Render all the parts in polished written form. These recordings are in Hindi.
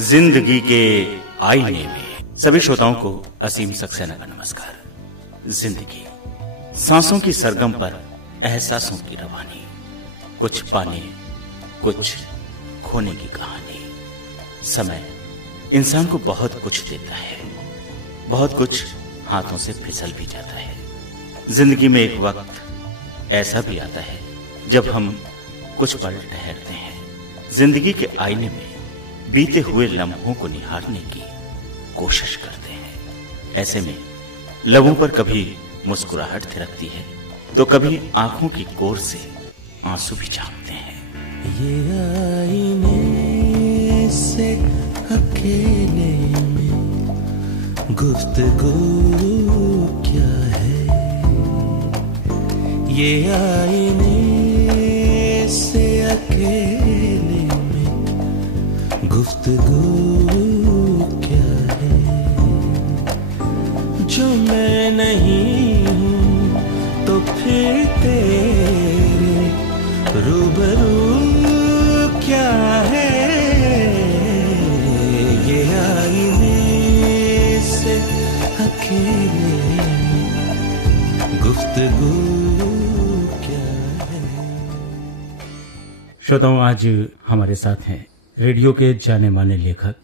जिंदगी के आईने में सभी श्रोताओं को असीम सक्सेना का नमस्कार। जिंदगी सांसों की सरगम पर एहसासों की रवानी, कुछ पाने कुछ खोने की कहानी। समय इंसान को बहुत कुछ देता है, बहुत कुछ हाथों से फिसल भी जाता है। जिंदगी में एक वक्त ऐसा भी आता है जब हम कुछ पल ठहरते हैं, जिंदगी के आईने में बीते हुए लम्हों को निहारने की कोशिश करते हैं। ऐसे में लबों पर कभी मुस्कुराहट थिरकती है तो कभी आंखों की कोर से आंसू भी झांकते हैं। ये आईने से अकेले में गुफ्तगू क्या है, ये आईने से अकेले में गुफ्तगू क्या है। जो मैं नहीं हूँ तो फिर तेरे रूबरू क्या है, ये आईने से अकेले में गुफ्तगू क्या है। श्रोताओं, आज हमारे साथ हैं रेडियो के जाने माने लेखक,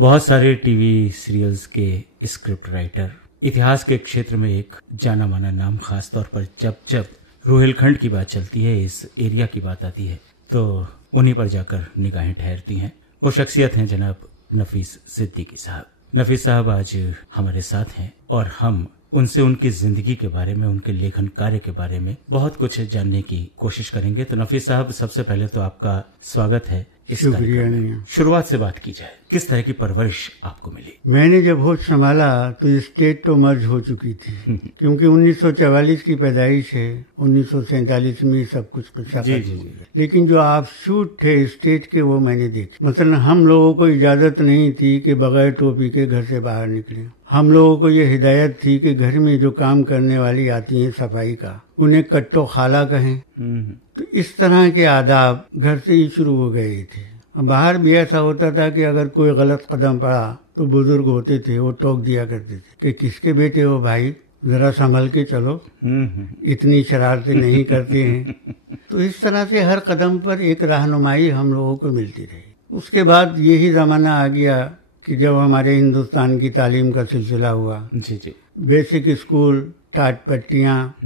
बहुत सारे टीवी सीरियल्स के स्क्रिप्ट राइटर, इतिहास के क्षेत्र में एक जाना माना नाम। खास तौर पर जब जब रोहिलखंड की बात चलती है, इस एरिया की बात आती है, तो उन्हीं पर जाकर निगाहें ठहरती हैं। वो शख्सियत हैं जनाब नफीस सिद्दीकी साहब। नफीस साहब आज हमारे साथ हैं और हम उनसे उनकी जिंदगी के बारे में, उनके लेखन कार्य के बारे में बहुत कुछ जानने की कोशिश करेंगे। तो नफीस साहब, सबसे पहले तो आपका स्वागत है इस कार्यक्रम में। शुरुआत से बात की जाए, किस तरह की परवरिश आपको मिली? मैंने जब होश संभाला तो स्टेट तो मर्ज हो चुकी थी क्योंकि 1944 की पैदाइश है, 1947 में सब कुछ जी। लेकिन जो आप शूट थे स्टेट के वो मैंने देखे। मतलब हम लोगों को इजाजत नहीं थी कि बगैर टोपी के घर से बाहर निकले। हम लोगों को ये हिदायत थी कि घर में जो काम करने वाली आती हैं सफाई का, उन्हें कट्टो खाला कहें। तो इस तरह के आदाब घर से ही शुरू हो गए थे। बाहर भी ऐसा होता था कि अगर कोई गलत कदम पड़ा तो बुजुर्ग होते थे, वो टोक दिया करते थे कि किसके बेटे हो भाई, जरा संभल के चलो, इतनी शरारतें नहीं करते हैं। तो इस तरह से हर कदम पर एक रहनुमाई हम लोगों को मिलती रही। उसके बाद यही जमाना आ गया कि जब हमारे हिंदुस्तान की तालीम का सिलसिला हुआ। जी। बेसिक स्कूल, टाट पट्टियाँ,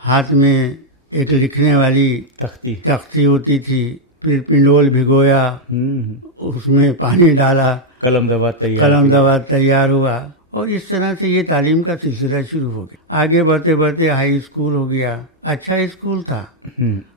हाथ में एक लिखने वाली तख्ती होती थी, फिर पिंडोल भिगोया, उसमें पानी डाला, कलम दवा तैयार हुआ और इस तरह से ये तालीम का सिलसिला शुरू हो गया। आगे बढ़ते बढ़ते हाई स्कूल हो गया। अच्छा स्कूल था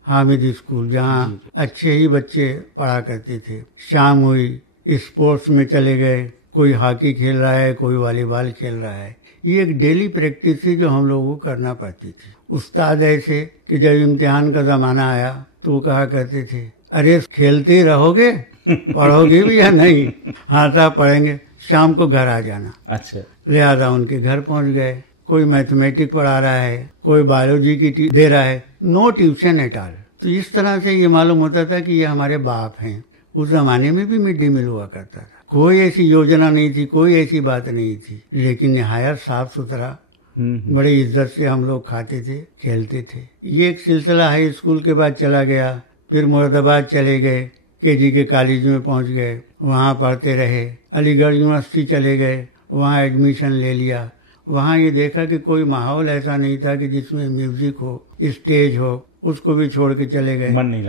हामिद स्कूल, जहाँ अच्छे ही बच्चे पढ़ा करते थे। शाम हुई, स्पोर्ट्स में चले गए, कोई हॉकी खेल रहा है, कोई वॉलीबॉल खेल रहा है। ये एक डेली प्रैक्टिस थी जो हम लोगों को करना पड़ती थी। उस्ताद ऐसे कि जब इम्तिहान का जमाना आया तो वो कहा करते थे, अरे खेलते रहोगे, पढ़ोगे भी या नहीं? हाँ साहब पढ़ेंगे, शाम को घर आ जाना। अच्छा। लिहाजा उनके घर पहुंच गए। कोई मैथमेटिक्स पढ़ा रहा है, कोई बायोलॉजी की दे रहा है, नो ट्यूशन एट ऑल। तो इस तरह से ये मालूम होता था कि ये हमारे बाप हैं। उस जमाने में भी मिड डे मील हुआ करता था, कोई ऐसी योजना नहीं थी, कोई ऐसी बात नहीं थी, लेकिन निहायत साफ सुथरा, बड़े इज्जत से हम लोग खाते थे, खेलते थे। ये एक सिलसिला हाई स्कूल के बाद चला गया। फिर मुरादाबाद चले गए, केजी के कॉलेज में पहुंच गए, वहाँ पढ़ते रहे। अलीगढ़ यूनिवर्सिटी चले गए, वहाँ एडमिशन ले लिया। वहाँ ये देखा कि कोई माहौल ऐसा नहीं था कि जिसमें म्यूजिक हो, स्टेज हो, उसको भी छोड़ के चले गए। मन नहीं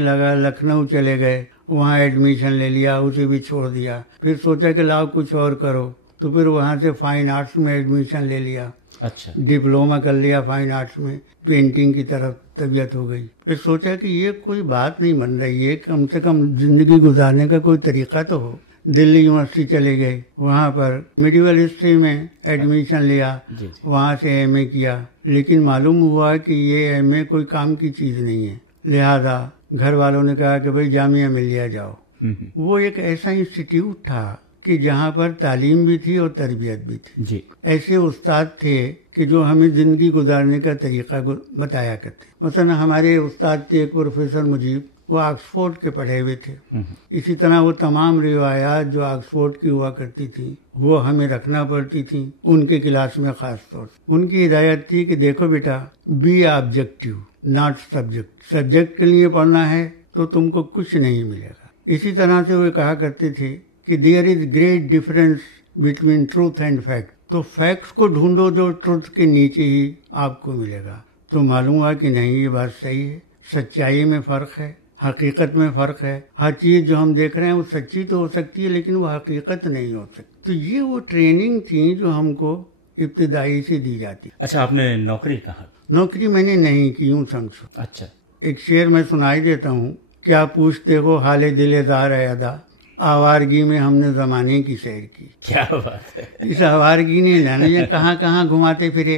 लगा। लखनऊ चले गए, वहाँ एडमिशन ले लिया, उसे भी छोड़ दिया। फिर सोचा कि लाओ कुछ और करो, तो फिर वहाँ से फाइन आर्ट्स में एडमिशन ले लिया। अच्छा। डिप्लोमा कर लिया फाइन आर्ट्स में, पेंटिंग की तरफ तबीयत हो गई। फिर सोचा कि ये कोई बात नहीं बन रही है, कम से कम जिंदगी गुजारने का कोई तरीका तो हो। दिल्ली यूनिवर्सिटी चले गए, वहाँ पर मिडिवल हिस्ट्री में एडमिशन लिया, वहाँ से एमए किया। लेकिन मालूम हुआ कि ये एमए कोई काम की चीज नहीं है। लिहाजा घर वालों ने कहा कि भाई जामिया मिलिया जाओ। वो एक ऐसा इंस्टीट्यूट था कि जहाँ पर तालीम भी थी और तरबियत भी थी। जी। ऐसे उस्ताद थे कि जो हमें जिंदगी गुजारने का तरीका बताया करते। मसलन हमारे उस्ताद थे एक प्रोफेसर मुजीब, वो ऑक्सफोर्ड के पढ़े हुए थे। इसी तरह वो तमाम रिवायात जो ऑक्सफोर्ड की हुआ करती थी वो हमें रखना पड़ती थी उनके क्लास में। खास तौर से उनकी हिदायत थी कि देखो बेटा, B objective not subject. Subject के लिए पढ़ना है तो तुमको कुछ नहीं मिलेगा। इसी तरह से वो कहा करते थे कि there is great difference between truth and fact. तो फैक्ट्स को ढूंढो जो ट्रूथ के नीचे ही आपको मिलेगा। तो मालूम हुआ कि नहीं, ये बात सही है। सच्चाई में फर्क है, हकीकत में फर्क है। हर चीज जो हम देख रहे हैं वो सच्ची तो हो सकती है लेकिन वो हकीकत नहीं हो सकती। तो ये वो ट्रेनिंग थी जो हमको इब्तिदाई से दी जाती। अच्छा, आपने नौकरी कहाँ? नौकरी मैंने नहीं की, यूं समझो। अच्छा, एक शेर मैं सुनाई देता हूँ। क्या पूछते हो हाले दिलेदार है अदा, आवारगी में हमने जमाने की सैर की। क्या बात है। इस आवारगी ने ना कहाँ कहाँ घुमाते फिरे।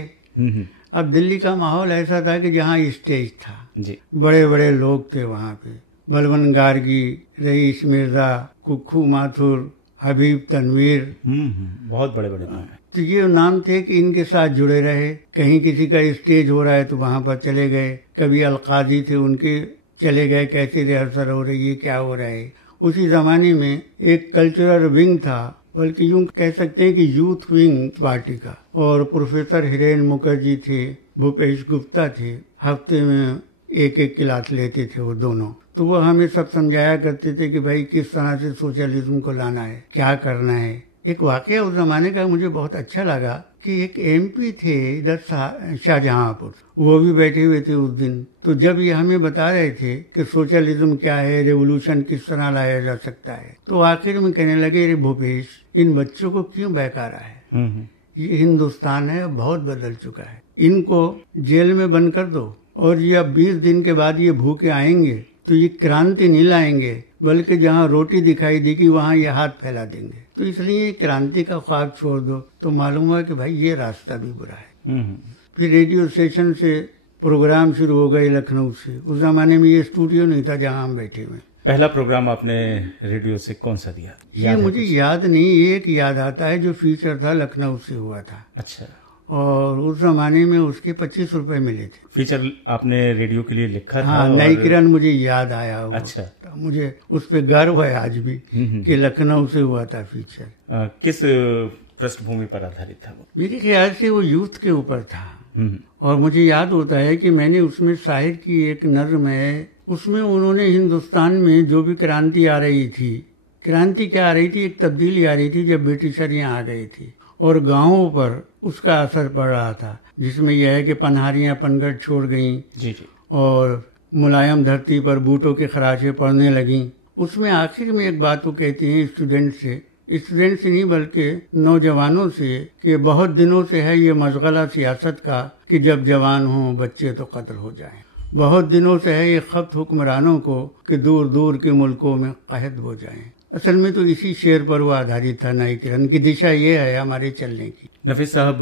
अब दिल्ली का माहौल ऐसा था कि जहाँ स्टेज था जी, बड़े बड़े लोग थे वहाँ पे। बलवन गार्गी, रईस मिर्जा, कुक्खू माथुर, हबीब तनवीर, बहुत बड़े बड़े नाम हैं। तो ये नाम थे कि इनके साथ जुड़े रहे। कहीं किसी का स्टेज हो रहा है तो वहाँ पर चले गए। कभी अलकाजी थे उनके चले गए, कैसे रिहर्सल हो रही है, क्या हो रहा है। उसी जमाने में एक कल्चरल विंग था, बल्कि यूं कह सकते हैं कि यूथ विंग पार्टी का। और प्रोफेसर हिरेन मुखर्जी थे, भूपेश गुप्ता थे। हफ्ते में एक एक क्लास लेते थे वो दोनों। तो वो हमें सब समझाया करते थे कि भाई किस तरह से सोशलिज्म को लाना है, क्या करना है। एक वाकया उस जमाने का मुझे बहुत अच्छा लगा कि एक एमपी थे इधर शाहजहांपुर, वो भी बैठे हुए थे उस दिन। तो जब ये हमें बता रहे थे कि सोशलिज्म क्या है, रेवोल्यूशन किस तरह लाया जा सकता है, तो आखिर में कहने लगे, रे भूपेश, इन बच्चों को क्यों बहका रहा है। ये हिंदुस्तान है, बहुत बदल चुका है। इनको जेल में बंद कर दो और ये अब 20 दिन के बाद ये भूखे आएंगे तो ये क्रांति नहीं लाएंगे, बल्कि जहाँ रोटी दिखाई देगी वहाँ ये हाथ फैला देंगे। तो इसलिए क्रांति का ख्वाब छोड़ दो। तो मालूम हुआ कि भाई ये रास्ता भी बुरा है। फिर रेडियो स्टेशन से प्रोग्राम शुरू हो गए लखनऊ से। उस जमाने में ये स्टूडियो नहीं था जहाँ हम बैठे हुए। पहला प्रोग्राम आपने रेडियो से कौन सा दिया? ये मुझे याद नहीं, एक याद आता है जो फीचर था लखनऊ से हुआ था। अच्छा, और उस जमाने में उसके 25 रुपए मिले थे। फीचर आपने रेडियो के लिए लिखा था? हाँ, नई किरण मुझे याद आया। अच्छा, तो मुझे उस पर गर्व है आज भी कि लखनऊ से हुआ था फीचर। किस पृष्ठभूमि पर आधारित था वो? मेरे ख्याल से वो यूथ के ऊपर था। और मुझे याद होता है कि मैंने उसमें शाहिर की एक नज्म है, उसमें उन्होंने हिंदुस्तान में जो भी क्रांति आ रही थी, क्रांति क्या आ रही थी, एक तब्दीली आ रही थी जब ब्रिटिशर यहाँ आ गए थे और गांवों पर उसका असर पड़ रहा था, जिसमें यह है कि पनहारियां पनगढ़ छोड़ गईं जी जी, और मुलायम धरती पर बूटों के खराशें पड़ने लगीं। उसमें आखिर में एक बात वो कहते हैं स्टूडेंट से नहीं बल्कि नौजवानों से, कि बहुत दिनों से है ये मशगला सियासत का कि जब जवान हों बच्चे तो कत्ल हो जाएं। बहुत दिनों से है ये खप्त हुक्मरानों को कि दूर दूर के मुल्कों में कैद हो जाएं। असल में तो इसी शेर पर वो आधारित था नई किरण की दिशा ये है हमारे चलने की। नफीस साहब,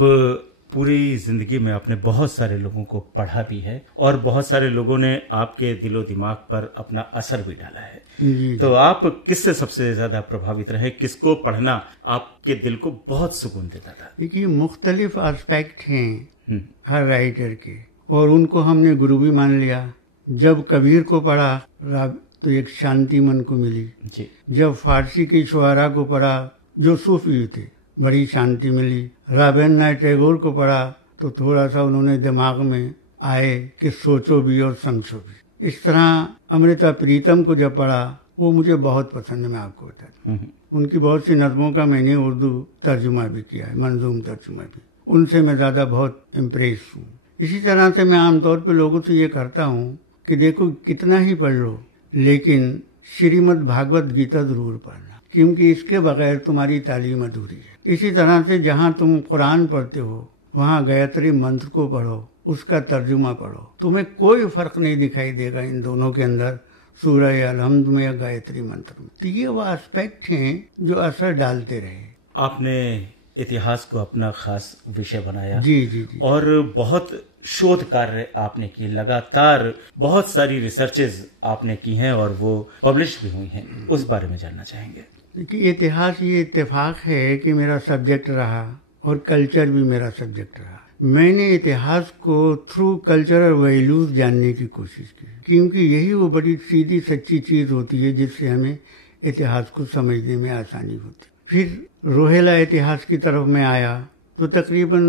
पूरी जिंदगी में आपने बहुत सारे लोगों को पढ़ा भी है और बहुत सारे लोगों ने आपके दिलो दिमाग पर अपना असर भी डाला है जी। तो आप किससे सबसे ज्यादा प्रभावित रहे? किसको पढ़ना आपके दिल को बहुत सुकून देता था? देखिए, मुख्तलिफ एस्पेक्ट हैं हर राइटर के और उनको हमने गुरु भी मान लिया। जब कबीर को पढ़ा तो एक शांति मन को मिली जी। जब फारसी के शुआरा को पढ़ा जो सूफी थे, बड़ी शांति मिली। रवींद्रनाथ टैगोर को पढ़ा तो थोड़ा सा उन्होंने दिमाग में आए कि सोचो भी और समझो भी। इस तरह अमृता प्रीतम को जब पढ़ा वो मुझे बहुत पसंद है, मैं आपको बता दूं। उनकी बहुत सी नज़मों का मैंने उर्दू तर्जुमा भी किया है, मंजूम तर्जुमा भी। उनसे मैं ज़्यादा बहुत इम्प्रेस हूँ। इसी तरह से मैं आमतौर पर लोगों से ये करता हूँ कि देखो कितना ही पढ़ लो लेकिन श्रीमद् भागवत गीता जरूर पढ़ना, क्योंकि इसके बगैर तुम्हारी तालीम अधूरी है। इसी तरह से जहाँ तुम कुरान पढ़ते हो वहाँ गायत्री मंत्र को पढ़ो, उसका तर्जुमा पढ़ो, तुम्हें कोई फर्क नहीं दिखाई देगा इन दोनों के अंदर, सूरह अलहम्द में या गायत्री मंत्र में। तो ये वो एस्पेक्ट हैं जो असर डालते रहे। आपने इतिहास को अपना खास विषय बनाया जी जी जी, और बहुत शोध कार्य आपने की, लगातार बहुत सारी रिसर्चेज आपने की हैं और वो पब्लिश भी हुई हैं, उस बारे में जानना चाहेंगे। कि इतिहास ये इत्तेफाक है कि मेरा सब्जेक्ट रहा और कल्चर भी मेरा सब्जेक्ट रहा। मैंने इतिहास को थ्रू कल्चरल वैल्यूज जानने की कोशिश की, क्योंकि यही वो बड़ी सीधी सच्ची चीज होती है जिससे हमें इतिहास को समझने में आसानी होती। फिर रोहेला इतिहास की तरफ मैं आया तो तकरीबन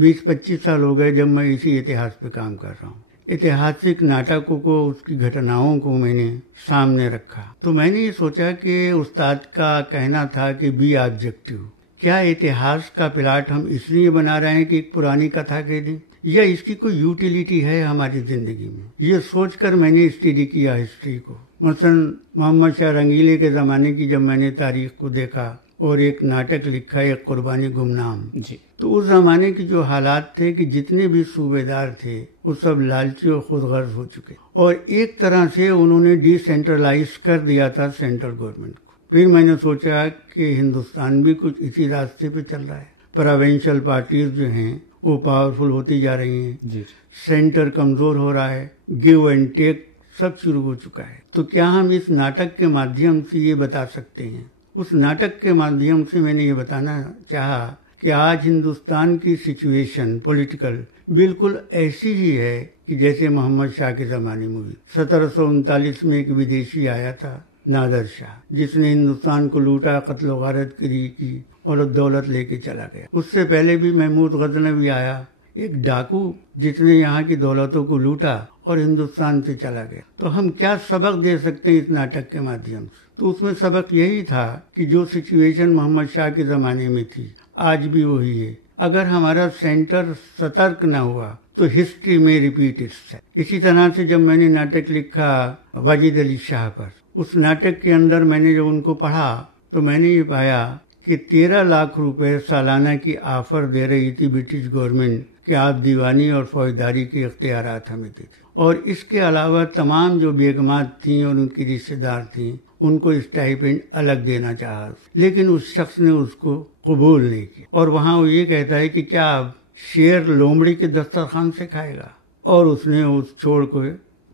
20-25 साल हो गए जब मैं इसी इतिहास पे काम कर रहा हूँ। ऐतिहासिक नाटकों को, उसकी घटनाओं को मैंने सामने रखा। तो मैंने ये सोचा कि उस्ताद का कहना था कि बी ऑब्जेक्टिव, क्या इतिहास का प्लाट हम इसलिए बना रहे हैं कि एक पुरानी कथा कह दें, या इसकी कोई यूटिलिटी है हमारी जिंदगी में। ये सोचकर मैंने स्टडी किया हिस्ट्री को। मसलन मोहम्मद शाह रंगीले के ज़माने की जब मैंने तारीख को देखा और एक नाटक लिखा, एक कुर्बानी गुमनाम जी, तो उस जमाने के जो हालात थे कि जितने भी सूबेदार थे वो सब लालची और खुदगर्ज हो चुके, और एक तरह से उन्होंने डिसेंट्रलाइज कर दिया था सेंट्रल गवर्नमेंट को। फिर मैंने सोचा कि हिंदुस्तान भी कुछ इसी रास्ते पे चल रहा है। प्रोविंशियल पार्टीज जो हैं वो पावरफुल होती जा रही हैं जी। सेंटर कमजोर हो रहा है, गिव एंड टेक सब शुरू हो चुका है। तो क्या हम इस नाटक के माध्यम से ये बता सकते हैं? उस नाटक के माध्यम से मैंने ये बताना चाहा कि आज हिंदुस्तान की सिचुएशन पॉलिटिकल बिल्कुल ऐसी ही है कि जैसे मोहम्मद शाह के ज़माने में हुई। 1739 में एक विदेशी आया था, नादर शाह, जिसने हिंदुस्तान को लूटा, कत्ल गारत की और दौलत लेके चला गया। उससे पहले भी महमूद गजनवी आया, एक डाकू जिसने यहाँ की दौलतों को लूटा और हिंदुस्तान से चला गया। तो हम क्या सबक दे सकते हैं इस नाटक के माध्यम से? तो उसमें सबक यही था कि जो सिचुएशन मोहम्मद शाह के ज़माने में थी आज भी वही है। अगर हमारा सेंटर सतर्क न हुआ तो हिस्ट्री में रिपीट इट्सेल्फ। इसी तरह से जब मैंने नाटक लिखा वाजिद अली शाह पर, उस नाटक के अंदर मैंने जब उनको पढ़ा तो मैंने ये पाया कि 13 लाख रुपए सालाना की ऑफर दे रही थी ब्रिटिश गवर्नमेंट कि आप दीवानी और फौजदारी के इख्तियारात हमें देते, और इसके अलावा तमाम जो बेगमात थीं और उनकी रिश्तेदार थीं उनको स्टाइपेंड अलग देना चाहा, लेकिन उस शख्स ने उसको कबूल नहीं किया। और वहाँ वो ये कहता है कि क्या आप शेर लोमड़ी के दस्तरखान से खाएगा, और उसने उस छोड़ को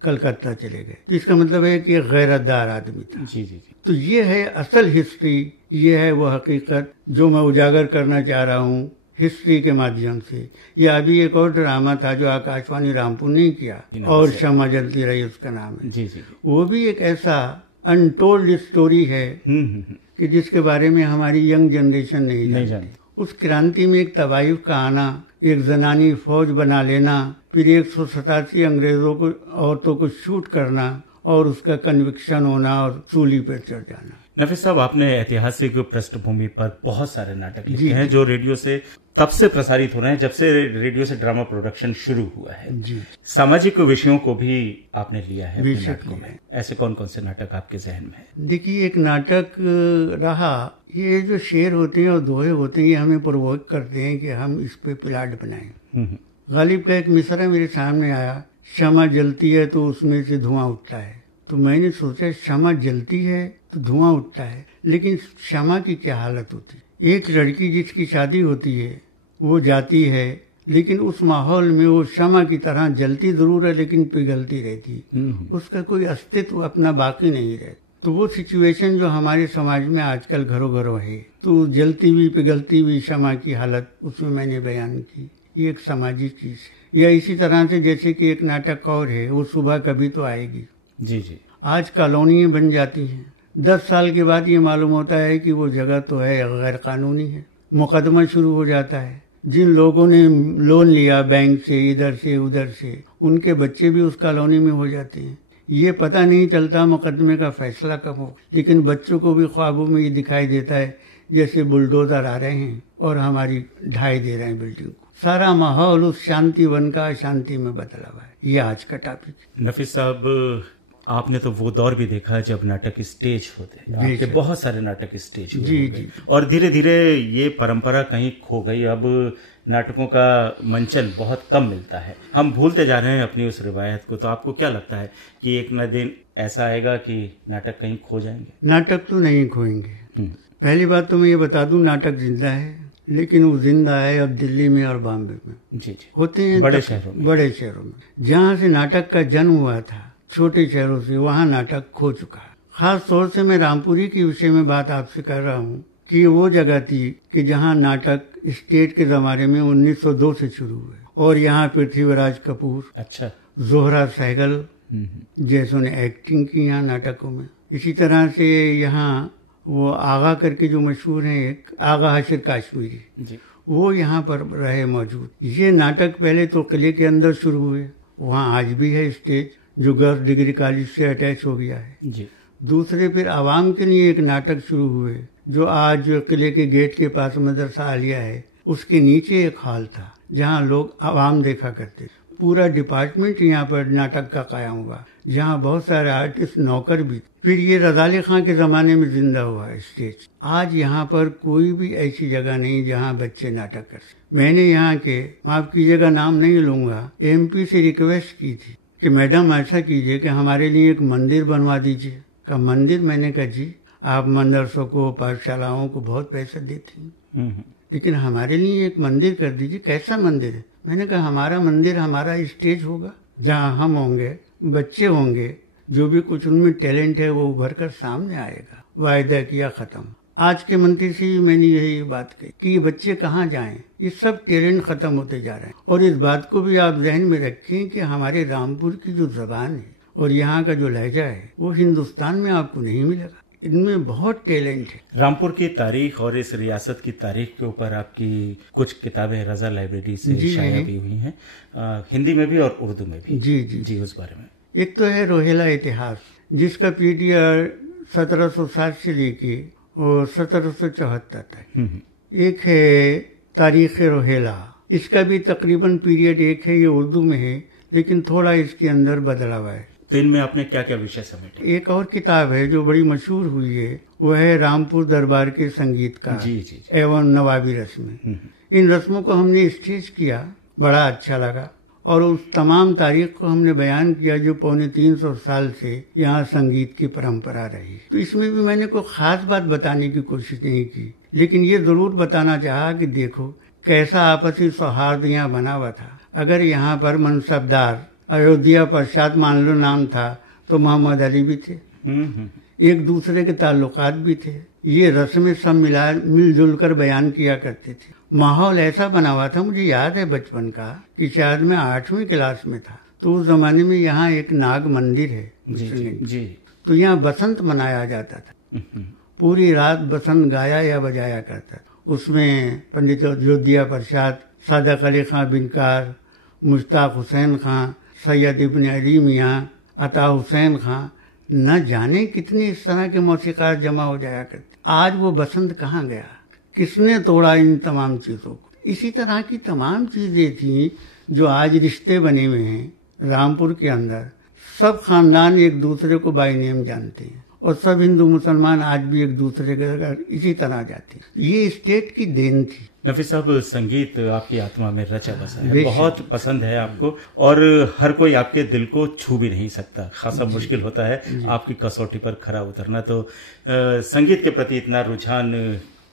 कलकत्ता चले गए। तो इसका मतलब है कि गैरतदार आदमी था। जी जी जी। तो ये है असल हिस्ट्री, ये है वो हकीकत जो मैं उजागर करना चाह रहा हूँ हिस्ट्री के माध्यम से। या अभी एक और ड्रामा था जो आकाशवाणी रामपुर ने किया, और शमा जलती रही उसका नाम है जी जी। वो भी एक ऐसा अनटोल्ड स्टोरी है कि जिसके बारे में हमारी यंग जनरेशन नहीं जानती। उस क्रांति में एक तवाइफ का आना, एक जनानी फौज बना लेना, फिर 187 अंग्रेजों को औरतों को शूट करना और उसका कन्विक्शन होना और सूली पर चढ़ जाना। नफीस साहब, आपने ऐतिहासिक पृष्ठभूमि पर बहुत सारे नाटक लिखे हैं जो रेडियो से तब से प्रसारित हो रहे हैं जब से रेडियो से ड्रामा प्रोडक्शन शुरू हुआ है जी। सामाजिक विषयों को भी आपने लिया है अपने नाटकों में। ऐसे कौन कौन से नाटक आपके जहन में है? देखिए, एक नाटक रहा, ये जो शेर होते हैं और दोहे होते हैं ये हमें प्रोवोक करते हैं कि हम इस पे प्लाट बनाएं। गालिब का एक मिसरा मेरे सामने आया, शमा जलती है तो उसमें से धुआं उठता है। तो मैंने सोचा शमा जलती है तो धुआं उठता है, लेकिन शमा की क्या हालत होती है? एक लड़की जिसकी शादी होती है वो जाती है, लेकिन उस माहौल में वो शमा की तरह जलती जरूर है लेकिन पिघलती रहती, उसका कोई अस्तित्व अपना बाकी नहीं रहता। तो वो सिचुएशन जो हमारे समाज में आजकल घरों घरों है, तो जलती हुई पिघलती हुई शमा की हालत उसमें मैंने बयान की। ये एक सामाजिक चीज है। या इसी तरह से जैसे कि एक नाटक और है, वो सुबह कभी तो आएगी जी जी। आज कॉलोनियां बन जाती हैं, 10 साल के बाद ये मालूम होता है कि वो जगह तो है गैर कानूनी है, मुकदमा शुरू हो जाता है। जिन लोगों ने लोन लिया बैंक से, इधर से उधर से, उनके बच्चे भी उस कॉलोनी में हो जाते हैं। ये पता नहीं चलता मुकदमे का फैसला कब हो, लेकिन बच्चों को भी ख्वाबों में ये दिखाई देता है जैसे बुलडोजर आ रहे हैं और हमारी ढाई दे रहे हैं बिल्डिंग को। सारा माहौल उस शांति वन का अशांति में बदला हुआ है। ये आज का टॉपिक। नफीस साहब, आपने तो वो दौर भी देखा जब नाटक स्टेज होते, आपके बहुत सारे नाटक स्टेज हुए जी जी। और धीरे धीरे ये परंपरा कहीं खो गई। अब नाटकों का मंचन बहुत कम मिलता है, हम भूलते जा रहे हैं अपनी उस रिवायत को। तो आपको क्या लगता है कि एक न दिन ऐसा आएगा कि नाटक कहीं खो जाएंगे? नाटक तो नहीं खोएंगे। पहली बात तो मैं ये बता दूं, नाटक जिंदा है, लेकिन वो जिंदा है अब दिल्ली में और बॉम्बे में जी जी होते हैं, बड़े शहरों में। जहाँ से नाटक का जन्म हुआ था, छोटे शहरों से, वहाँ नाटक खो चुका है। खास तौर से मैं रामपुरी के विषय में बात आपसे कर रहा हूँ कि वो जगह थी कि जहाँ नाटक स्टेट के ज़माने में 1902 से शुरू हुए और यहाँ पृथ्वीराज कपूर, अच्छा, जोहरा सहगल जैसों ने एक्टिंग की यहाँ नाटकों में। इसी तरह से यहाँ वो आगा करके जो मशहूर हैं, एक आगा हशर काश्मीरी जी, वो यहाँ पर रहे मौजूद। ये नाटक पहले तो किले के अंदर शुरू हुए, वहाँ आज भी है स्टेज जो गर्ल्स डिग्री कॉलेज से अटैच हो गया है जी। दूसरे फिर आवाम के लिए एक नाटक शुरू हुए जो आज किले के गेट के पास मदरसा आलिया है, उसके नीचे एक हॉल था जहाँ लोग आवाम देखा करते। पूरा डिपार्टमेंट यहाँ पर नाटक का कायम हुआ, जहाँ बहुत सारे आर्टिस्ट नौकर भी। फिर ये रज़ा अली खां के ज़माने में जिंदा हुआ है स्टेज। आज यहाँ पर कोई भी ऐसी जगह नहीं जहाँ बच्चे नाटक कर सकें। मैंने यहाँ के, माफ़ कीजिएगा नाम नहीं लूँगा, MP से रिक्वेस्ट की थी कि मैडम ऐसा कीजिए कि हमारे लिए एक मंदिर बनवा दीजिए। का मंदिर? मैंने कहा जी, आप मदरसों को, पाठशालाओं को बहुत पैसा देती हैं, लेकिन हमारे लिए एक मंदिर कर दीजिए। कैसा मंदिर है? मैंने कहा हमारा मंदिर हमारा स्टेज होगा, जहाँ हम होंगे, बच्चे होंगे, जो भी कुछ उनमें टैलेंट है वो उभर कर सामने आएगा। वायदा किया, खत्म। आज के मंत्री से भी मैंने यही बात कही कि ये बच्चे कहाँ जाएं, ये सब टैलेंट खत्म होते जा रहे हैं। और इस बात को भी आप जहन में रखें कि हमारे रामपुर की जो जबान है और यहाँ का जो लहजा है वो हिंदुस्तान में आपको नहीं मिलेगा। इनमें बहुत टैलेंट है। रामपुर की तारीख और इस रियासत की तारीख के ऊपर आपकी कुछ किताबें रजा लाइब्रेरी से शाया भी हुई हैं, हिंदी में भी और उर्दू में भी। जी जी जी, उस बारे में। एक तो है रोहेला इतिहास, जिसका पीरियड 1760 से लेके और 1774 तक। एक है तारीख रोहेला, इसका भी तकरीबन पीरियड एक है, ये उर्दू में है लेकिन थोड़ा इसके अंदर बदला हुआ है। तो इनमें आपने क्या क्या विषय समेटे? एक और किताब है जो बड़ी मशहूर हुई है, वह है रामपुर दरबार के संगीतकार जी, जी, जी। एवं नवाबी रस्में। इन रस्मों को हमने स्टेज किया, बड़ा अच्छा लगा और उस तमाम तारीख को हमने बयान किया जो 350 साल से यहाँ संगीत की परंपरा रही। तो इसमें भी मैंने कोई खास बात बताने की कोशिश नहीं की, लेकिन ये जरूर बताना चाहा कि देखो कैसा आपसी सौहार्द यहाँ बना हुआ था। अगर यहाँ पर मनसबदार अयोध्या प्रसाद मान लो नाम था तो मोहम्मद अली भी थे, एक दूसरे के ताल्लुकात भी थे। ये रस्में सब मिलजुल कर बयान किया करते थे। माहौल ऐसा बना हुआ था, मुझे याद है बचपन का कि शायद मैं 8वीं क्लास में था, तो उस जमाने में यहाँ एक नाग मंदिर है जी। तो यहाँ बसंत मनाया जाता था। पूरी रात बसंत गाया या बजाया करता था। उसमें पंडित अयोध्या प्रसाद, सादक अली खां बिनकार, मुश्ताक हुसैन खां, सैयद इब्न अली मियाँ, अता हुसैन खां, न जाने कितने इस तरह के मौसीकार जमा हो जाया करते। आज वो बसंत कहाँ गया? किसने तोड़ा इन तमाम चीज़ों को? इसी तरह की तमाम चीज़ें थी जो आज रिश्ते बने हुए हैं रामपुर के अंदर। सब खानदान एक दूसरे को बाय नेम जानते हैं और सब हिंदू मुसलमान आज भी एक दूसरे के घर इसी तरह जाते हैं। ये स्टेट की देन थी। नफीस साहब, संगीत आपकी आत्मा में रचा बसा है, बहुत पसंद है आपको और हर कोई आपके दिल को छू भी नहीं सकता। खासा मुश्किल होता है आपकी कसौटी पर खरा उतरना। तो संगीत के प्रति इतना रुझान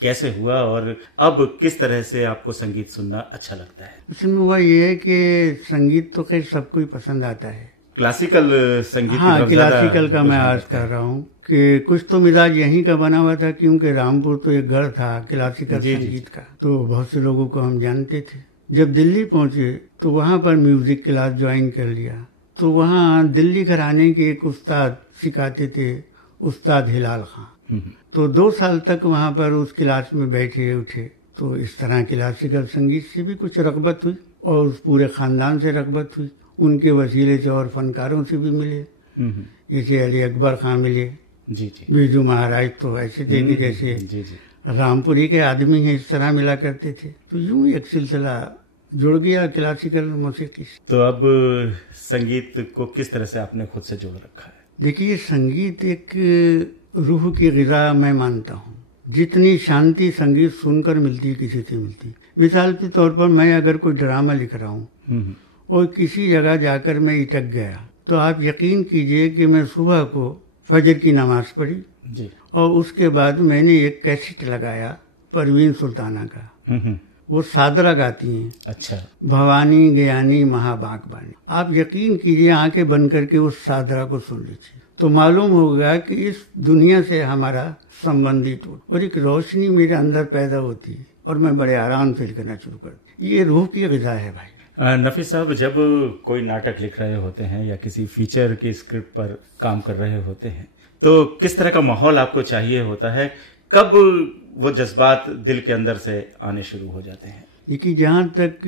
कैसे हुआ और अब किस तरह से आपको संगीत सुनना अच्छा लगता है? उसमें हुआ ये है कि संगीत तो खैर सबको ही पसंद आता है। क्लासिकल संगीत? हाँ, क्लासिकल का मैं आज कर रहा हूँ कि कुछ तो मिजाज यहीं का बना हुआ था, क्योंकि रामपुर तो एक घर था क्लासिकल संगीत का, तो बहुत से लोगों को हम जानते थे। जब दिल्ली पहुंचे तो वहाँ पर म्यूजिक क्लास ज्वाइन कर लिया। तो वहाँ दिल्ली घराने के एक उस्ताद सिखाते थे, उस्ताद हिलाल खां। तो 2 साल तक वहाँ पर उस क्लास में बैठे उठे। तो इस तरह क्लासिकल संगीत से भी कुछ रग़बत हुई और उस पूरे खानदान से रग़बत हुई। उनके वसीले से और फनकारों से भी मिले, जैसे अली अकबर खां मिले, जी, बिरजू महाराज तो ऐसे थे कि जैसे रामपुरी के आदमी हैं, इस तरह मिला करते थे। तो यूं ही एक सिलसिला जुड़ गया क्लासिकल मौसीकी से। तो अब संगीत को किस तरह से आपने खुद से जोड़ रखा है? देखिए, संगीत एक रूह की ग़िज़ा मैं मानता हूँ। जितनी शांति संगीत सुनकर मिलती है किसी से मिलती। मिसाल के तौर पर मैं अगर कोई ड्रामा लिख रहा हूँ और किसी जगह जाकर मैं इटक गया, तो आप यकीन कीजिए कि मैं सुबह को फजर की नमाज पढ़ी जी, और उसके बाद मैंने एक कैसेट लगाया परवीन सुल्ताना का। वो सादरा गाती हैं, अच्छा, भवानी गयानी महाबागबानी। आप यकीन कीजिए, आंखें बंद करके उस सादरा को सुन लीजिए तो मालूम होगा कि इस दुनिया से हमारा संबंध ही टूट और एक रोशनी मेरे अंदर पैदा होती है और मैं बड़े आराम फील करना शुरू कर दिया। ये रूह की ग़िज़ा है भाई। नफीस साहब, जब कोई नाटक लिख रहे होते हैं या किसी फीचर की स्क्रिप्ट पर काम कर रहे होते हैं तो किस तरह का माहौल आपको चाहिए होता है? कब वो जज्बात दिल के अंदर से आने शुरू हो जाते हैं? देखिए, जहाँ तक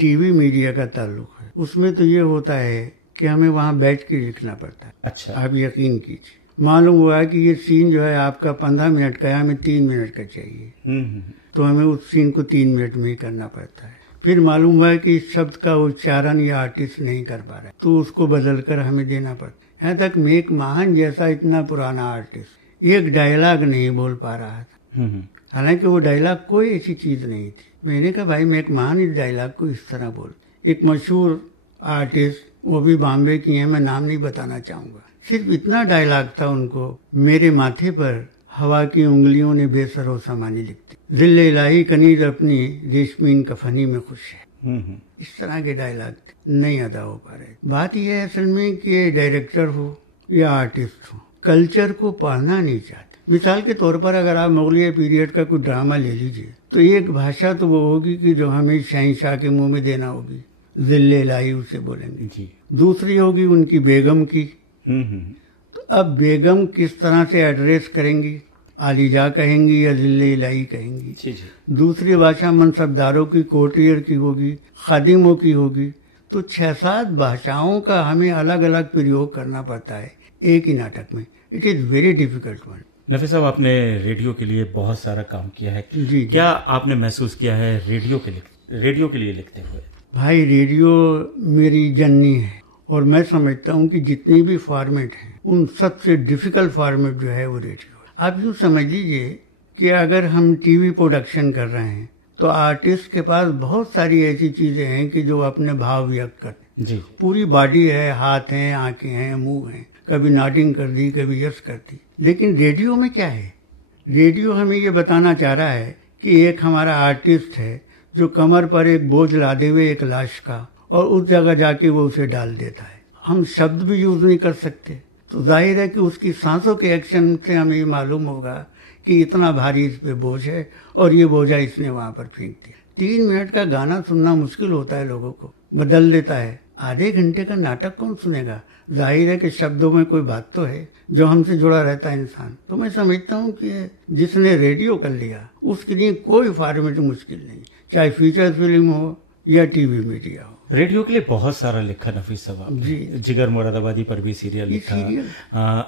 टीवी मीडिया का ताल्लुक है उसमें तो ये होता है कि हमें वहाँ बैठ के लिखना पड़ता है। अच्छा। आप यकीन कीजिए, मालूम हुआ कि ये सीन जो है आपका 15 मिनट का है, हमें 3 मिनट का चाहिए। तो हमें उस सीन को 3 मिनट में ही करना पड़ता है। फिर मालूम हुआ कि इस शब्द का उच्चारण या आर्टिस्ट नहीं कर पा रहा है तो उसको बदल कर हमें देना पड़ता है। यहाँ तक मेक महान जैसा इतना पुराना आर्टिस्ट एक डायलॉग नहीं बोल पा रहा था, हालांकि वो डायलॉग कोई ऐसी चीज नहीं थी। मैंने कहा भाई मेक महान इस डायलॉग को इस तरह बोल। एक मशहूर आर्टिस्ट, वो भी बॉम्बे की है, मैं नाम नहीं बताना चाहूंगा, सिर्फ इतना डायलॉग था उनको, मेरे माथे पर हवा की उंगलियों ने बेसरो समानी लिखती, जिल्ले इलाही कनीज अपनी रेशमीन कफनी में खुश है। इस तरह के डायलॉग नहीं अदा हो पा रहे। बात यह है असल में कि डायरेक्टर हो या आर्टिस्ट हो, कल्चर को पढ़ना नहीं चाहते। मिसाल के तौर पर अगर आप मुगलिया पीरियड का कोई ड्रामा ले लीजिए तो एक भाषा तो वो होगी कि जो हमें शहंशाह के मुंह में देना होगी, जिल्ले इलाही उसे बोलेंगे जी। दूसरी होगी उनकी बेगम की। तो अब बेगम किस तरह से एड्रेस करेंगी, आलिजा कहेंगी या जिल्ले इलाही कहेंगी जी जी। दूसरी भाषा मनसबदारों की, कोर्टियर की होगी, खादिमों की होगी। तो 6-7 भाषाओं का हमें अलग अलग प्रयोग करना पड़ता है एक ही नाटक में। It is very difficult one. Nafi साहब, आपने रेडियो के लिए बहुत सारा काम किया है जी। क्या आपने महसूस किया है रेडियो के लिए लिखते हुए? भाई रेडियो मेरी जननी है और मैं समझता हूँ कि जितनी भी फॉर्मेट हैं उन सबसे डिफिकल्ट फॉर्मेट जो है वो रेडियो है। आप यूँ समझ लीजिए कि अगर हम टीवी प्रोडक्शन कर रहे हैं तो आर्टिस्ट के पास बहुत सारी ऐसी चीजें हैं कि जो अपने भाव व्यक्त करते जी। पूरी बॉडी है, हाथ हैं, आंखें हैं, मुंह हैं, कभी नॉडिंग कर दी, कभी यस कर दी। लेकिन रेडियो में क्या है, रेडियो हमें ये बताना चाह रहा है कि एक हमारा आर्टिस्ट है जो कमर पर एक बोझ लादे हुए एक लाश का, और उस जगह जाके वो उसे डाल देता है। हम शब्द भी यूज नहीं कर सकते, तो जाहिर है कि उसकी सांसों के एक्शन से हमें ये मालूम होगा कि इतना भारी इस पे बोझ है और ये बोझा इसने वहां पर फेंक दिया। 3 मिनट का गाना सुनना मुश्किल होता है, लोगों को बदल देता है। आधे घंटे का नाटक कौन सुनेगा? जाहिर है कि शब्दों में कोई बात तो है जो हमसे जुड़ा रहता है इंसान। तो मैं समझता हूँ कि जिसने रेडियो कर लिया उसके लिए कोई फॉर्मेट मुश्किल नहीं, चाहे फीचर फिल्म हो या टीवी मीडिया हो। रेडियो के लिए बहुत सारा लिखा नफीस साहब जी। जिगर मुरादाबादी पर भी सीरियल लिखा,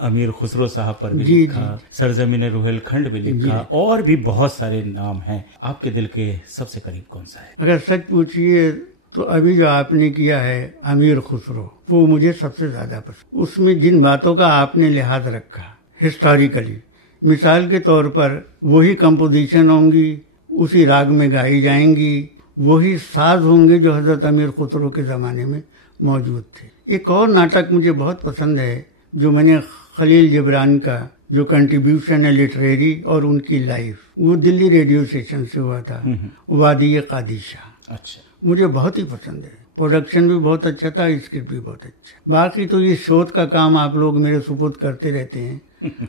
अमीर खुसरो साहब पर भी लिखा, सरजमीन रुहेलखंड भी लिखा, और भी बहुत सारे नाम हैं। आपके दिल के सबसे करीब कौन सा है? अगर सच पूछिए तो अभी जो आपने किया है अमीर खुसरो, वो मुझे सबसे ज्यादा पसंद। उसमें जिन बातों का आपने लिहाज रखा हिस्टोरिकली, मिसाल के तौर पर वही कंपोजिशन होंगी, उसी राग में गाई जाएंगी, वही साज होंगे जो हजरत अमीर खुसरो के ज़माने में मौजूद थे। एक और नाटक मुझे बहुत पसंद है जो मैंने खलील जिब्रान का जो कंट्रीब्यूशन है लिटरेरी और उनकी लाइफ, वो दिल्ली रेडियो स्टेशन से हुआ था, वादी कादिशा। अच्छा, मुझे बहुत ही पसंद है। प्रोडक्शन भी बहुत अच्छा था, स्क्रिप्ट भी बहुत अच्छा। बाकी तो ये शोध का काम आप लोग मेरे सुपुर्द करते रहते हैं,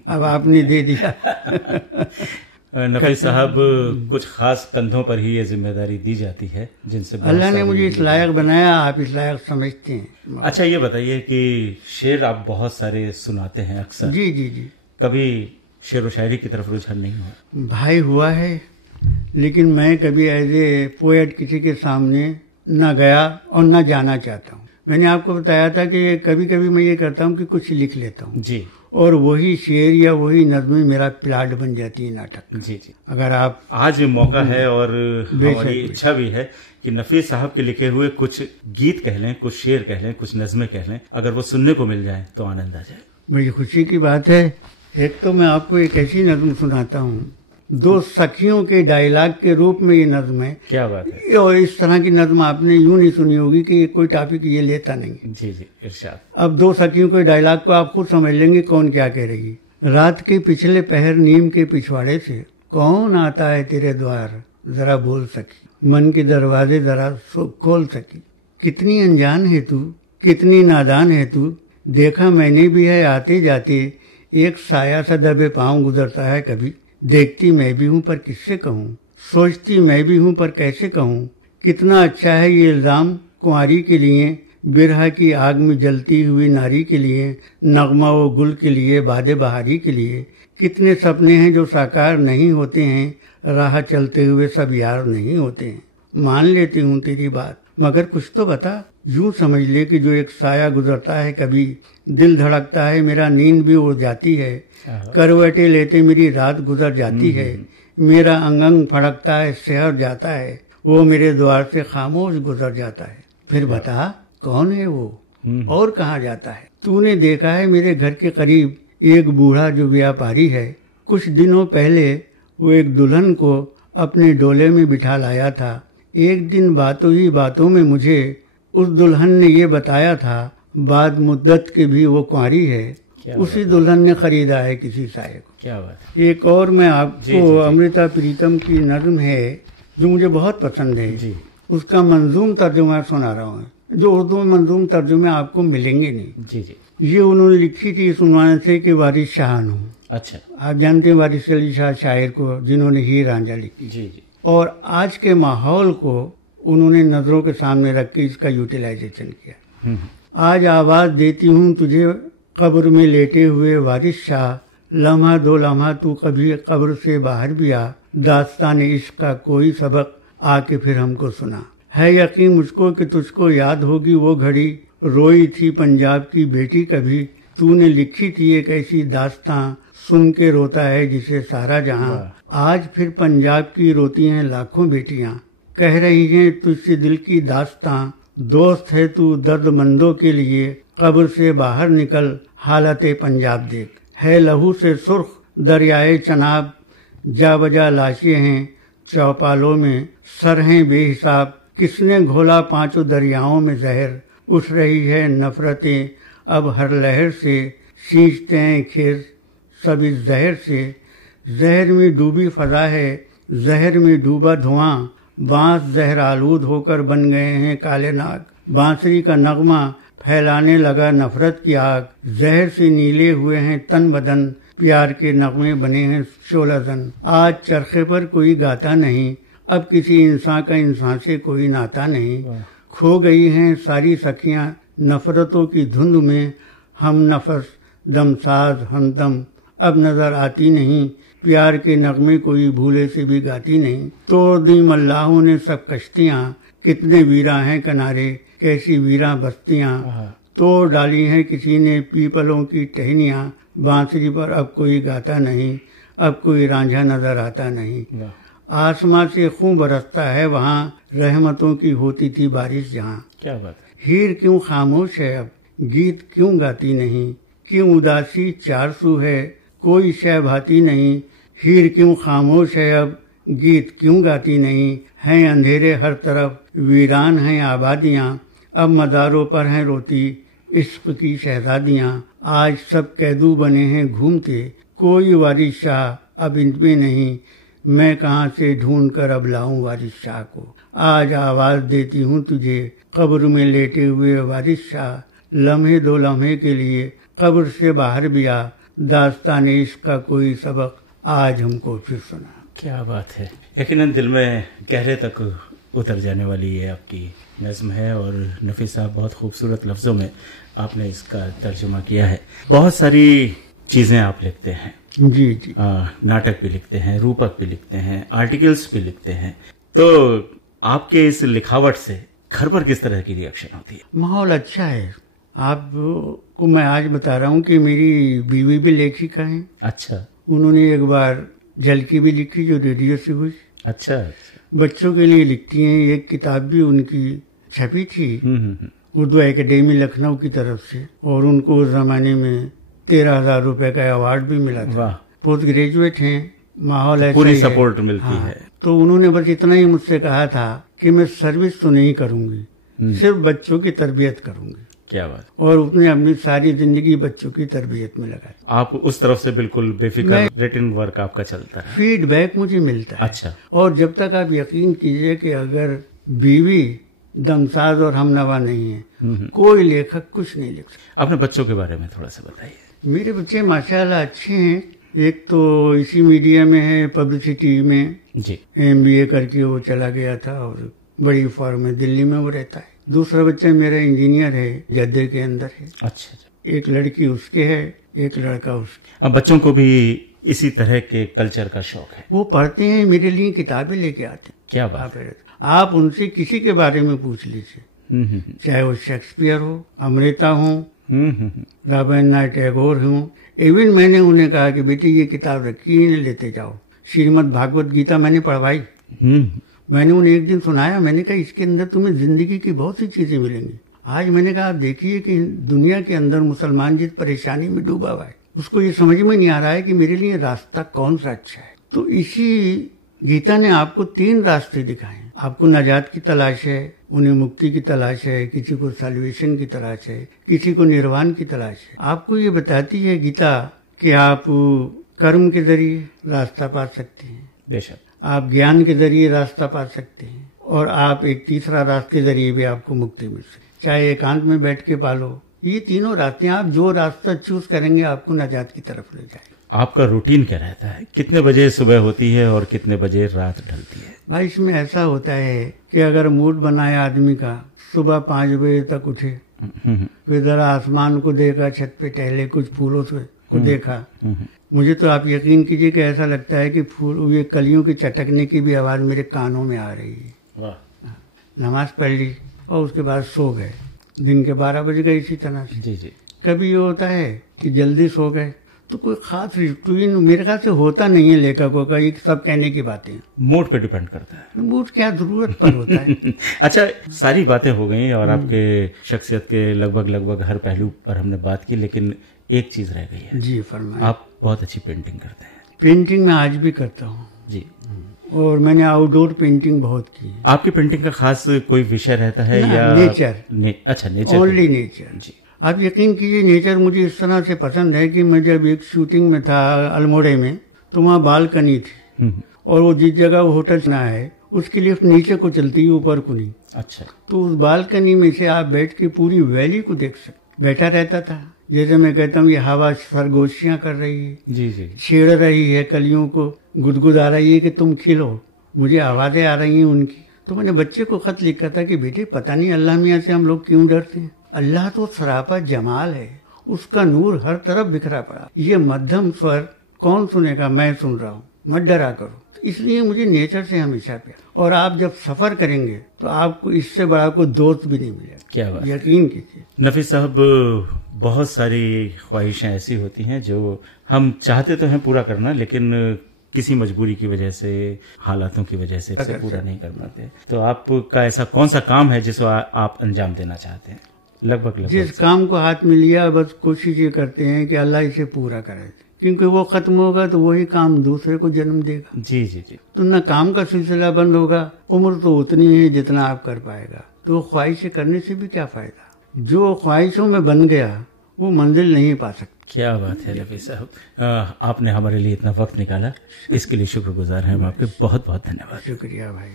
अब आपने दे दिया। नफी साहब, कुछ खास कंधों पर ही ये जिम्मेदारी दी जाती है जिनसे अल्लाह ने मुझे इस लायक बनाया, आप इस लायक समझते हैं। अच्छा, ये बताइए कि शेर आप बहुत सारे सुनाते हैं अक्सर। जी जी जी। कभी शेर व शायरी की तरफ रुझान नहीं हुआ? भाई हुआ है, लेकिन मैं कभी एज ए पोएट किसी के सामने न गया और न जाना चाहता हूँ। मैंने आपको बताया था कि कभी कभी मैं ये करता हूँ कि कुछ लिख लेता हूँ जी, और वही शेर या वही नज़्में मेरा प्लाट बन जाती है नाटक। जी जी। अगर आप आज मौका है और हमारी इच्छा भी है कि नफीस साहब के लिखे हुए कुछ गीत कह लें, कुछ शेर कह लें, कुछ नज़्में कह लें, अगर वो सुनने को मिल जाए तो आनंद आ जाए। बड़ी खुशी की बात है। एक तो मैं आपको एक ऐसी नज़्म सुनाता हूँ, 2 सखियों के डायलॉग के रूप में ये नज़्म है। क्या बात है। और इस तरह की नज़्म आपने यूं नहीं सुनी होगी कि कोई टॉपिक ये लेता नहीं। जी जी, इरशाद। अब 2 सखियों के डायलॉग को आप खुद समझ लेंगे कौन क्या कह रही। रात के पिछले पहर नीम के पिछवाड़े से कौन आता है तेरे द्वार, जरा बोल सकी, मन के दरवाजे जरा खोल सकी। कितनी अनजान है तू, कितनी नादान है तू, देखा मैंने भी है आते जाते, एक साया सा दबे पाँव गुजरता है कभी, देखती मैं भी हूँ पर किससे कहूँ, सोचती मैं भी हूँ पर कैसे कहूँ, कितना अच्छा है ये इल्जाम कुंवारी के लिए, बिरहा की आग में जलती हुई नारी के लिए, नगमा व गुल के लिए, बादे बहारी के लिए। कितने सपने हैं जो साकार नहीं होते हैं, राह चलते हुए सब यार नहीं होते हैं। मान लेती हूँ तेरी बात, मगर कुछ तो बता। यूं समझ ले कि जो एक साया गुजरता है, कभी दिल धड़कता है, मेरा नींद भी उड़ जाती है, करवटें लेते मेरी रात गुजर जाती है, मेरा अंग अंग फड़कता है, शहर जाता है, वो मेरे द्वार से खामोश गुजर जाता है। फिर बता कौन है वो और कहाँ जाता है? तूने देखा है मेरे घर के करीब एक बूढ़ा जो व्यापारी है, कुछ दिनों पहले वो एक दुल्हन को अपने डोले में बिठा लाया था। एक दिन बातों ही बातों में मुझे उस दुल्हन ने ये बताया था, बाद मुद्दत के भी वो कुंवारी है। उसी दुल्हन ने खरीदा है किसी साये को। क्या बात है। एक और मैं आपको अमृता प्रीतम की नज्म है जो मुझे बहुत पसंद है जी। उसका मंजूम तर्जुमा सुना रहा हूँ, जो उर्दू में मंजूम तर्जुमे आपको मिलेंगे नहीं। जी जी। ये उन्होंने लिखी थी इस उन्वान से कि वारिस शाहान हूँ। अच्छा। आप जानते हैं वारिस अली शाह शायर को, जिन्होंने हीर रांझा लिखी। जी जी। और आज के माहौल को उन्होंने नजरों के सामने रख के इसका यूटिलाइजेशन किया। आज आवाज देती हूँ तुझे कब्र में लेटे हुए वारिस शाह, लम्हा दो लम्हा तू कभी कब्र से बाहर भी आ, दास्तान इश्क का कोई सबक आके फिर हमको सुना। है यकीन मुझको कि तुझको याद होगी वो घड़ी, रोई थी पंजाब की बेटी कभी, तूने लिखी थी एक ऐसी दास्तां, सुन के रोता है जिसे सारा जहां। आज फिर पंजाब की रोती हैं लाखों बेटियां, कह रही हैं तुझसे दिल की दास्तां, दोस्त है तू दर्दमंदों के लिए, कब्र से बाहर निकल हालत पंजाब देख। है लहू से सुर्ख दरियाए चनाब, जा बजा लाशें हैं चौपालों में, सर हैं बेहिसाब, किसने घोला पांचों दरियाओं में जहर, उठ रही है नफरतें अब हर लहर से, सींचते हैं खेत सब इस जहर से। जहर में डूबी फजा है, जहर में डूबा धुआं, बांस जहर आलूद होकर बन गए हैं काले नाग, बांसुरी का नगमा फैलाने लगा नफरत की आग, जहर से नीले हुए हैं तन बदन, प्यार के नगमे बने हैं शोलाजन। आज चरखे पर कोई गाता नहीं, अब किसी इंसान का इंसान से कोई नाता नहीं, खो गई हैं सारी सखियां नफरतों की धुंध में, हम नफस दमसाज हमदम अब नजर आती नहीं, प्यार के नगमे कोई भूले से भी गाती नहीं। तोड़ दी मल्लाहों ने सब कश्तियां, कितने वीरा हैं किनारे कैसी वीरा बस्तियां, तोड़ डाली हैं किसी ने पीपलों की टहनियां, बांसुरी पर अब कोई गाता नहीं, अब कोई रांझा नजर आता नहीं। आसमां से खून बरसता है वहाँ, रहमतों की होती थी बारिश जहाँ। क्या बात है। हीर क्यों खामोश है अब, गीत क्यों गाती नहीं, क्यों उदासी चार सू है कोई शय भाती नहीं, हीर क्यों खामोश है अब, गीत क्यों गाती नहीं, हैं अंधेरे हर तरफ वीरान हैं आबादियाँ, अब मदारों पर हैं रोती इश्क की शहजादियाँ, आज सब कैदू बने हैं घूमते, कोई वारिस शाह अब इनमें नहीं, मैं कहाँ से ढूंढ कर अब लाऊं वारिस शाह को। आज आवाज देती हूँ तुझे कब्र में लेटे हुए वारिस शाह, लम्हे दो लम्हे के लिए कब्र से बाहर भी आ, दास्तान इश्क का कोई सबक आज हमको फिर सुना। क्या बात है। यकीनन दिल में गहरे तक उतर जाने वाली ये आपकी नज़्म है और नफी साहब बहुत खूबसूरत लफ्ज़ों में आपने इसका तर्जुमा किया है। बहुत सारी चीज़ें आप लिखते हैं। जी जी। नाटक भी लिखते हैं, रूपक भी लिखते हैं, आर्टिकल्स भी लिखते हैं, तो आपके इस लिखावट से घर पर किस तरह की रिएक्शन होती है? माहौल अच्छा है। आपको मैं आज बता रहा हूँ कि मेरी बीवी भी लेखिका हैं। अच्छा। उन्होंने एक बार झलकी भी लिखी जो रेडियो से हुई। अच्छा। बच्चों के लिए लिखती हैं, एक किताब भी उनकी छपी थी उर्दू एकेडमी लखनऊ की तरफ से, और उनको उस जमाने में 13,000 रुपए का अवार्ड भी मिला था। पोस्ट ग्रेजुएट हैं, माहौल ऐसा पूरी सपोर्ट मिलती है। तो उन्होंने बस इतना ही मुझसे कहा था कि मैं सर्विस तो नहीं करूंगी, सिर्फ बच्चों की तरबियत करूंगी। क्या बात। और उसने अपनी सारी जिंदगी बच्चों की तरबियत में लगाई। आप उस तरफ से बिल्कुल बेफिक्र रिटन वर्क आपका चलता है। फीडबैक मुझे मिलता है। अच्छा। और जब तक आप यकीन कीजिए कि अगर बीवी दमसाज और हमनवा नहीं है, कोई लेखक कुछ नहीं लिख सकता। अपने बच्चों के बारे में थोड़ा सा बताइए। मेरे बच्चे माशाल्लाह अच्छे हैं, एक तो इसी मीडिया में है, पब्लिसिटी में जी, MBA करके वो चला गया था और बड़ी फर्म में दिल्ली में वो रहता है। दूसरा बच्चा मेरा इंजीनियर है, जद्दे के अंदर है। अच्छा। एक लड़की उसके है, एक लड़का उसके। अब बच्चों को भी इसी तरह के कल्चर का शौक है? वो पढ़ते हैं, मेरे लिए किताबें लेके आते हैं। क्या बात है। आप उनसे किसी के बारे में पूछ लीजिए, चाहे वो शेक्सपियर हो, अमृता हो, रवींद्रनाथ टैगोर हो। इवन मैंने उन्हें कहा कि बेटी ये किताब रखी, इन्हें लेते जाओ। श्रीमद् भागवत गीता मैंने पढ़वाई। मैंने उन्हें एक दिन सुनाया, मैंने कहा इसके अंदर तुम्हें जिंदगी की बहुत सी चीजें मिलेंगी। आज मैंने कहा आप देखिए कि दुनिया के अंदर मुसलमान जिस परेशानी में डूबा हुआ है, उसको ये समझ में नहीं आ रहा है कि मेरे लिए रास्ता कौन सा अच्छा है। तो इसी गीता ने आपको 3 रास्ते दिखाए। आपको नजात की तलाश है, उन्हें मुक्ति की तलाश है, किसी को सल्वेशन की तलाश है, किसी को निर्वाण की तलाश है। आपको ये बताती है गीता कि आप कर्म के जरिए रास्ता पा सकते हैं, बेशक आप ज्ञान के जरिए रास्ता पा सकते हैं, और आप एक तीसरा रास्ते के जरिए भी आपको मुक्ति मिल सकती है, चाहे एकांत में बैठ के पालो। ये तीनों रास्ते, आप जो रास्ता चूज करेंगे आपको नजात की तरफ ले जाएगा। आपका रूटीन क्या रहता है? कितने बजे सुबह होती है और कितने बजे रात ढलती है? भाई इसमें ऐसा होता है कि अगर मूड बनाए आदमी का, सुबह 5 बजे तक उठे, फिर जरा आसमान को देखा, छत पे टहले, कुछ फूलों को देखा। मुझे तो आप यकीन कीजिए कि ऐसा लगता है कि फूल, ये कलियों की चटकने की भी आवाज मेरे कानों में आ रही है। वाह। नमाज पढ़ ली और उसके बाद सो गए। दिन के 12 बज गए इसी तरह से। जी जी। कभी ये होता है कि जल्दी सो गए, तो कोई खास रूटीन मेरे ख्याल से होता नहीं है लेखकों का। ये सब कहने की बातें, मूड पे डिपेंड करता है। मूड क्या जरूरत पर होता है। अच्छा, सारी बातें हो गई और आपके शख्सियत के लगभग हर पहलू पर हमने बात की, लेकिन एक चीज रह गई है। जी फरमाइए। आप बहुत अच्छी पेंटिंग करते हैं। पेंटिंग मैं आज भी करता हूँ जी, और मैंने आउटडोर पेंटिंग बहुत की है। आपकी पेंटिंग का खास कोई विषय रहता है या नेचर? अच्छा, नेचर, ओनली नेचर। जी। आप यकीन कीजिए नेचर मुझे इस तरह से पसंद है कि मैं जब एक शूटिंग में था अल्मोड़े में, तो वहाँ बालकनी थी और वो जिस जगह वो होटल ना है उसकी लिफ्ट नीचे को चलती है, ऊपर को नहीं। अच्छा। तो उस बालकनी में से आप बैठ के पूरी वैली को देख सकते। बैठा रहता था, जैसे मैं कहता हूँ ये हवा सरगोशियां कर रही है, जी जी, छेड़ रही है, कलियों को गुदगुदा रही है कि तुम खिलो। मुझे आवाजें आ रही हैं उनकी। तो मैंने बच्चे को खत लिखा था कि बेटे पता नहीं अल्लाह मियाँ से हम लोग क्यों डरते हैं। अल्लाह तो सरापा जमाल है, उसका नूर हर तरफ बिखरा पड़ा। ये मध्यम स्वर कौन सुनेगा? मैं सुन रहा हूँ, मत डरा करो। तो इसलिए मुझे नेचर से हमेशा प्यार। और आप जब सफर करेंगे तो आपको इससे बड़ा कोई दोस्त भी नहीं मिलेगा। क्या बात, यकीन कीजिए। नफीस साहब, बहुत सारी ख्वाहिशें ऐसी होती हैं जो हम चाहते तो हैं पूरा करना, लेकिन किसी मजबूरी की वजह से, हालातों की वजह से इसे पूरा नहीं कर पाते। तो आपका ऐसा कौन सा काम है जिसको आप अंजाम देना चाहते हैं? लगभग जिस काम को हाथ में लिया बस कोशिश ये करते हैं कि अल्लाह इसे पूरा करे, क्योंकि वो खत्म होगा तो वही काम दूसरे को जन्म देगा। जी जी जी। तो न काम का सिलसिला बंद होगा, उम्र तो उतनी है जितना आप कर पाएगा। तो ख्वाहिशें करने से भी क्या फायदा? जो ख्वाहिशों में बन गया वो मंजिल नहीं पा सकता। क्या बात है नफीस साहब, आपने हमारे लिए इतना वक्त निकाला, इसके लिए शुक्रगुजार हैं हम आपके। बहुत बहुत धन्यवाद। शुक्रिया भाई।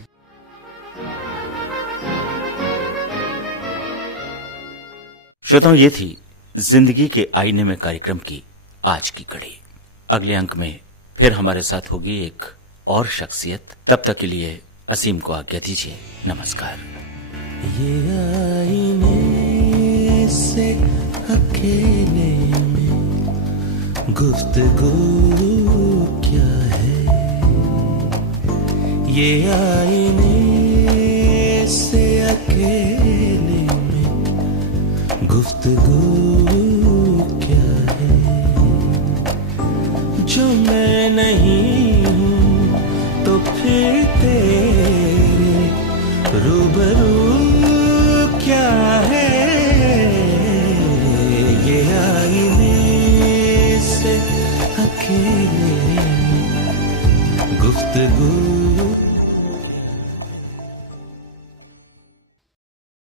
श्रोताओं, ये थी जिंदगी के आईने में कार्यक्रम की आज की कड़ी। अगले अंक में फिर हमारे साथ होगी एक और शख्सियत। तब तक के लिए असीम को आज्ञा दीजिए। नमस्कार। ये आईने से अकेले में गुफ्तगू क्या है? ये आईने से अकेले में गुफ्तगू क्या है? जो मैं नहीं हूँ तो फिर तेरे रूबरू क्या है? ये आईने से अकेले में गुफ्तगू